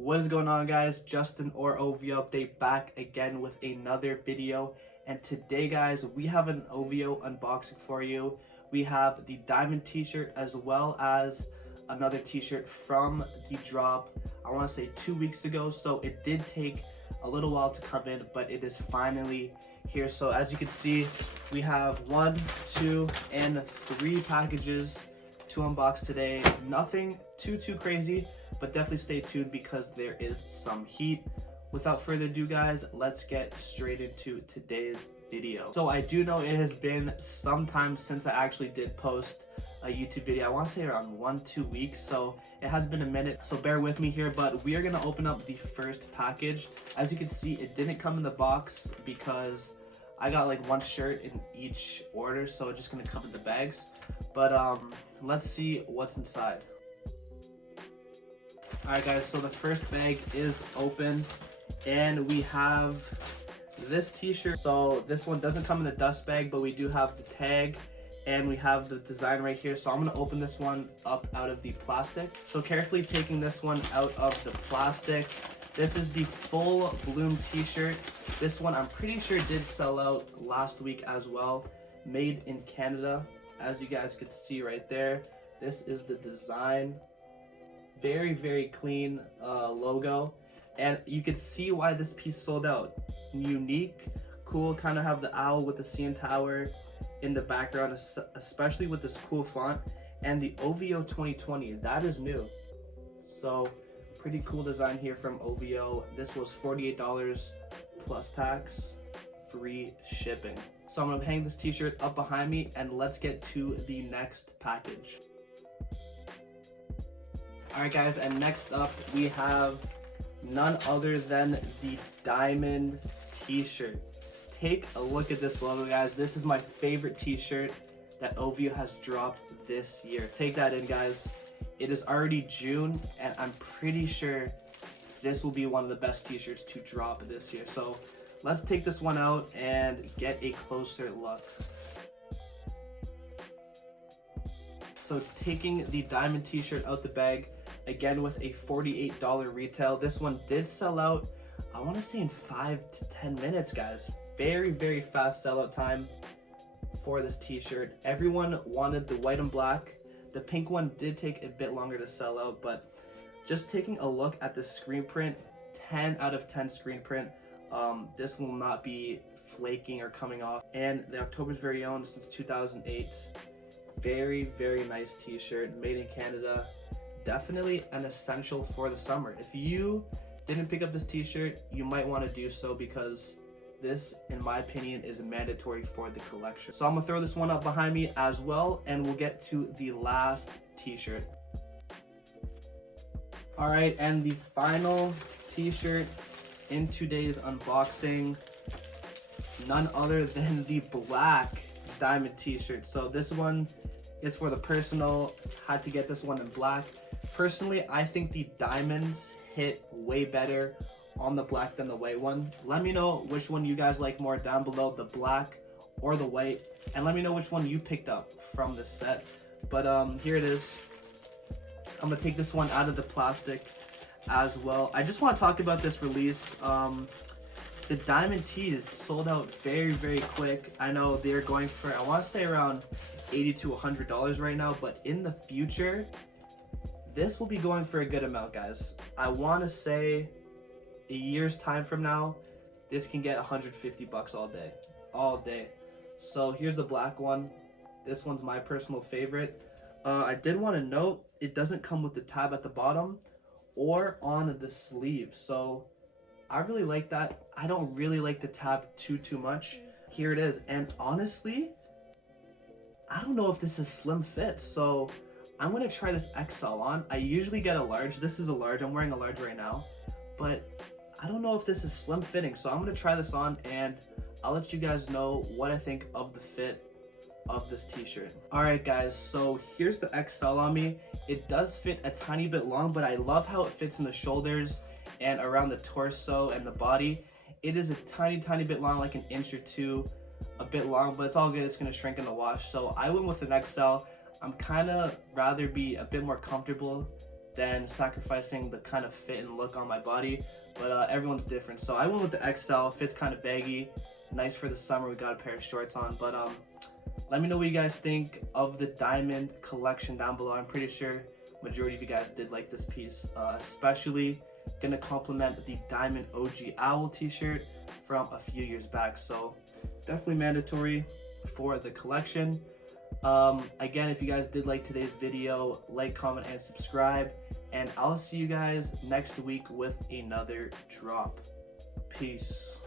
What is going on, guys? Justin or OVO update back again with another video. And today, guys, we have an OVO unboxing for you. We have the diamond t-shirt as well as another t-shirt from the drop, I want to say 2 weeks ago. So it did take a little while to come in, but it is finally here. So as you can see, we have 1, 2, and 3 packages to unbox today. Nothing too crazy, but definitely stay tuned because there is some heat. Without further ado, guys, let's get straight into today's video. So I do know it has been some time since I actually did post a YouTube video. I want to say around 1-2 weeks, so it has been a minute, so bear with me here. But we are going to open up the first package. As you can see, it didn't come in the box because I got like 1 shirt in each order, so it's just going to come in the bags. But let's see what's inside. Alright, guys, so the first bag is open and we have this t-shirt. So this one doesn't come in the dust bag, but we do have the tag and we have the design right here. So I'm going to open this one up out of the plastic. So carefully taking this one out of the plastic. This is the full bloom t-shirt. This one I'm pretty sure did sell out last week as well. Made in Canada, as you guys could see right there. This is the design. Very clean logo, and you can see why this piece sold out. Unique, cool, kind of have the owl with the CN Tower in the background, especially with this cool font, and the OVO 2020, that is new. So pretty cool design here from OVO. This was $48 plus tax, free shipping. So I'm gonna hang this t-shirt up behind me and let's get to the next package. Alright, guys, and next up we have none other than the diamond t-shirt. Take a look at this logo, guys. This is my favorite t-shirt that OVO has dropped this year. Take that in, guys. It is already June and I'm pretty sure this will be one of the best t-shirts to drop this year. So let's take this one out and get a closer look. So taking the diamond t-shirt out the bag, again with a $48 retail. This one did sell out, I want to say in 5 to 10 minutes, guys. Very fast sellout time for this t-shirt. Everyone wanted the white and black. The pink one did take a bit longer to sell out, but just taking a look at the screen print, 10 out of 10 screen print. This will not be flaking or coming off. And the October's very own since 2008. Very nice t-shirt, made in Canada. Definitely an essential for the summer. If you didn't pick up this t-shirt, you might want to do so because this, in my opinion, is mandatory for the collection. So I'm gonna throw this one up behind me as well, and we'll get to the last t-shirt. All right, and the final t-shirt in today's unboxing, none other than the black diamond t-shirt. So this one is for the personal, had to get this one in black. Personally, I think the diamonds hit way better on the black than the white one. Let me know which one you guys like more down below, the black or the white, and let me know which one you picked up from the set. But here it is. I'm gonna take this one out of the plastic as well. I just want to talk about this release. The diamond tee is sold out very quick. I know they're going for, I want to say around $80 to $100 right now, but in the future this will be going for a good amount, guys. I want to say a year's time from now this can get 150 bucks all day. So here's the black one. This one's my personal favorite. I did want to note it doesn't come with the tab at the bottom or on the sleeve, so I really like that. I don't really like the tab too much. Here it is, and honestly I don't know if this is slim fit, so I'm gonna try this XL on. I usually get a large. This is a large. I'm wearing a large right now, but I don't know if this is slim fitting, so I'm gonna try this on and I'll let you guys know what I think of the fit of this t-shirt. All right, guys, so here's the XL on me. It does fit a tiny bit long, but I love how it fits in the shoulders and around the torso and the body. It is a tiny bit long, like an inch or two, a bit long, but it's all good. It's gonna shrink in the wash. So I went with an XL. I'm kind of rather be a bit more comfortable than sacrificing the kind of fit and look on my body. But everyone's different. So I went with the XL. Fits kind of baggy, nice for the summer. We got a pair of shorts on. But let me know what you guys think of the diamond collection down below. I'm pretty sure majority of you guys did like this piece, especially gonna compliment the Diamond OG Owl t-shirt from a few years back. So definitely mandatory for the collection. Again, if you guys did like today's video, like, comment, and subscribe, and I'll see you guys next week with another drop. Peace.